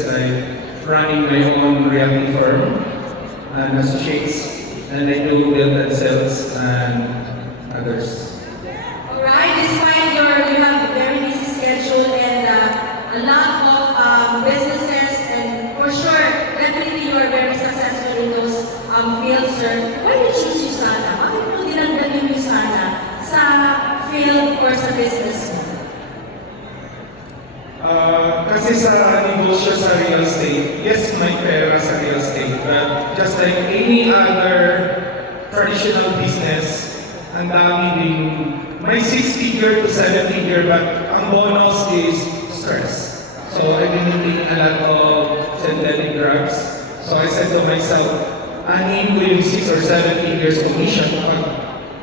businesses like running my own realty firm and associates, and I do build and sales and others. Alright, despite you have a very busy schedule and a lot of businesses, and for sure, definitely you are very successful in those fields, sir. Why did you choose USANA? Bakit mo dinanggal yung USANA sa field or sa business mo? Kasi sa negosyo sa real estate, yes, may pera sa real estate, but just like any other traditional business, ang dami din, may 6-figure to 7-figure, but ang bonus is stress. So I've been eating a lot of synthetic drugs. So I said to myself, anin ko yung 6 or 7 figures commission pag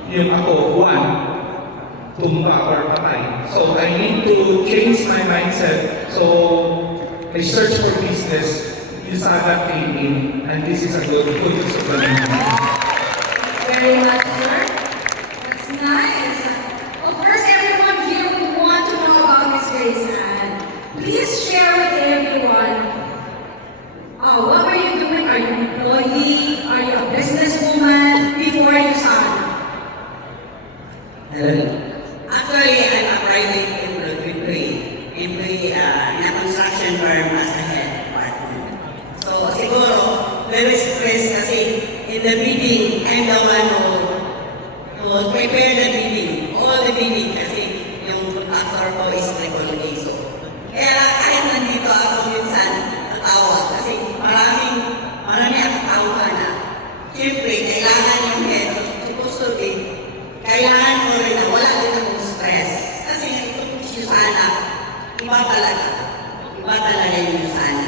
yung ako, 1, tumba or patay. So I need to change my mindset. So I search for business, USANA came in, and this is a good supplement. Very much, sir. That's nice. Of course, everyone here would want to know about this race, and please share with everyone. What were you doing? Are you an employee? Are you a businesswoman before USANA? Actually, I'm a private employee in a construction firm as a head partner. So, siguro, very stressed kasi in the bidding, I'm the one who prepare the bidding, all the bidding kasi yung contractor ko is regularly. So, kaya kahit nandito ako minsan natawa kasi marami ang tatawa na. Siyempre, kailangan yung head, supposed to be, kailangan mo rin na wala din akong stress. Kasi itong USANA, iba talaga. Iba talaga yung USANA.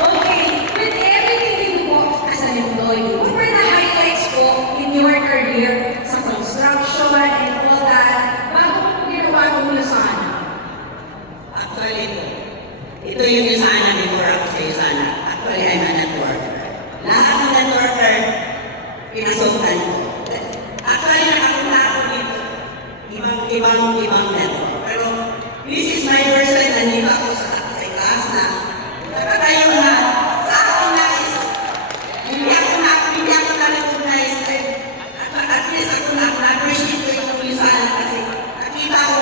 Okay, with everything you do as an employee, what were the highlights po in your career sa construction and all that bago mo ginawa ng USANA? Actually, ito yung USANA before ako sa USANA. Actually, I'm a networker. Lahat ng networker, pinasukan ko. Actually, nakapunta ako dito. Ibang network. Pero, this is my first time na nandito ako sa class na nakatayo na sa akin na is hindi ako na-recognize. At least ako na-appreciate ko yung USANA kasi nakita ko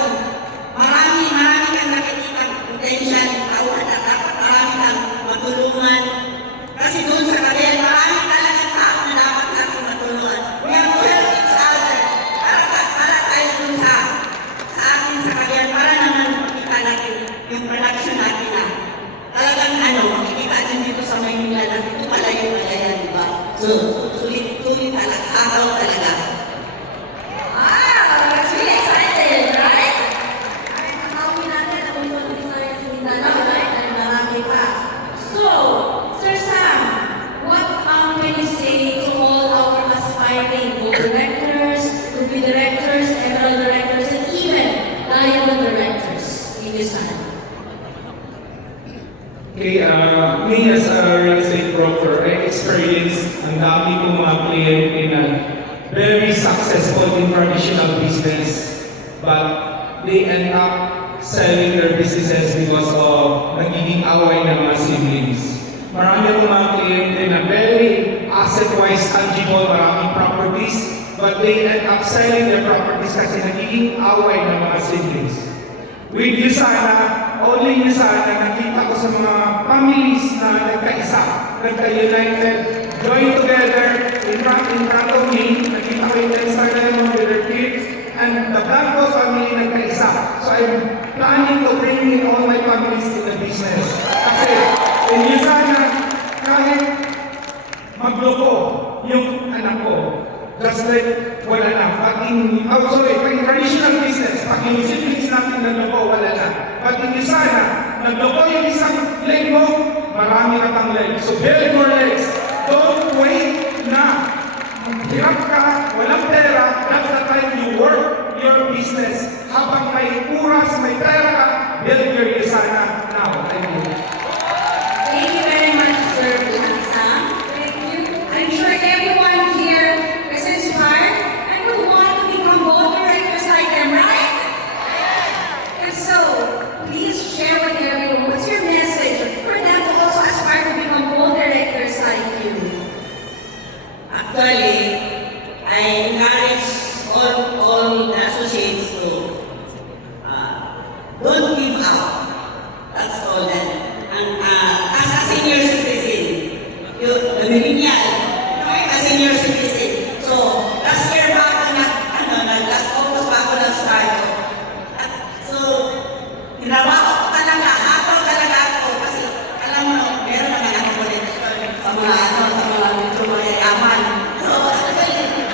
marami kang nakikita potential, tawad at dapat marami kang matulungan. Kasi doon sa kabel, marami talagang tao na dapat natin matulungan. We have to help each other. Para tayo doon sa akin sa kabel, para naman makita natin yung production natin na talagang makikita din dito sa Maynila na dito pala yung malayan, di ba? So, sulit talaga, hakaw talaga. That's really excited, right? Ay, nakauwi natin ang mga Visayas sa Mindanao, right? And marami pa. So, Sir Sam, what can you say to all our aspiring co-directors, to be directors, emerald directors, and even diamond directors in USANA? Okay, me as a real estate broker, I experienced ang dami kong mga kliyente na very successful in traditional business, but they end up selling their businesses because of nagiging away ng mga siblings. Marami akong mga kliyente na very asset-wise, tangible, maraming properties, but they end up selling their properties kasi nagiging away ng mga siblings. With USANA, only USANA, nakita ko sa mga families na nagkaisa, nagka-united, join together in front of me, nakita ko yung Instagram with their kids, and the Blanco family nagkaisa. So I'm planning to bring in all my families in the business. Kasi in USANA, kahit magloko yung anak ko, just like wala na. Pag in traditional business, pag yung siblings natin nagloko, wala na. Pag in USANA, nagloko yung isang leg mo, marami na pang leg. So build more legs. Don't wait na. Hirap ka, walang pera, that's the time you work your business. Habang may oras, may pera ka, build your USANA now. Thank you. Thank you very much, Sir Sam. Thank you. I'm sure everyone here is inspired and would want to become bold directors like them, right? And so,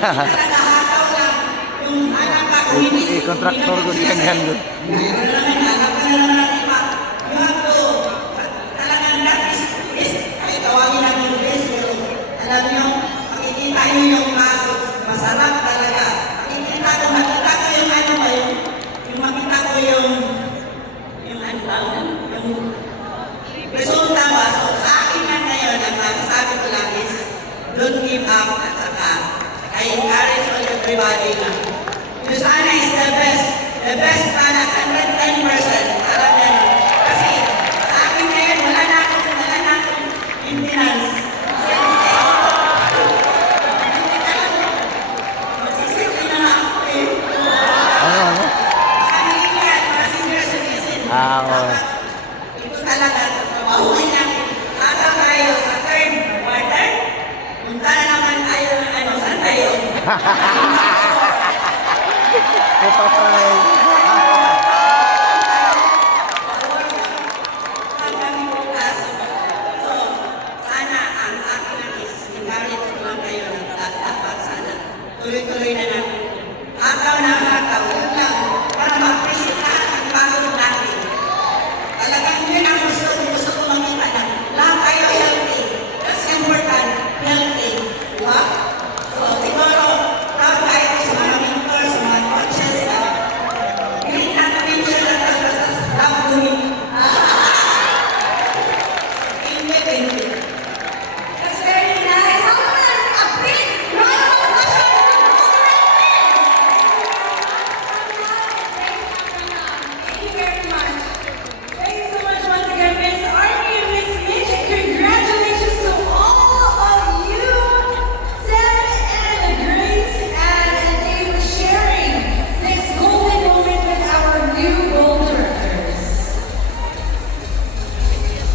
Nagahataw lang yung anak ka kung hindi. Kontraktor ko ganyan yun. Ngayon naman, hanap ka na naman ng iba. You have to, talagang that is, ay tawagin natin this, pero alam niyo, makikita niyo yung masarap talaga. Makita ko yung ano ba, yung makita ko yung ano ba, yung resulta ba. So sa akin na ngayon, ang masasabi ko lang is, don't give up at saka, I encourage all everybody na, yung sana is the best product, 110%. Alam niyo, kasi sa akin ngayon, wala na akong maintenance. Magsisipin na nga ako eh. Ano? Kanina yan, mga senior citizen. Oo. Ito talaga, trabahuin lang. Para tayo sa third quarter, punta na naman tayo ng ano, saan tayo? Kupatay.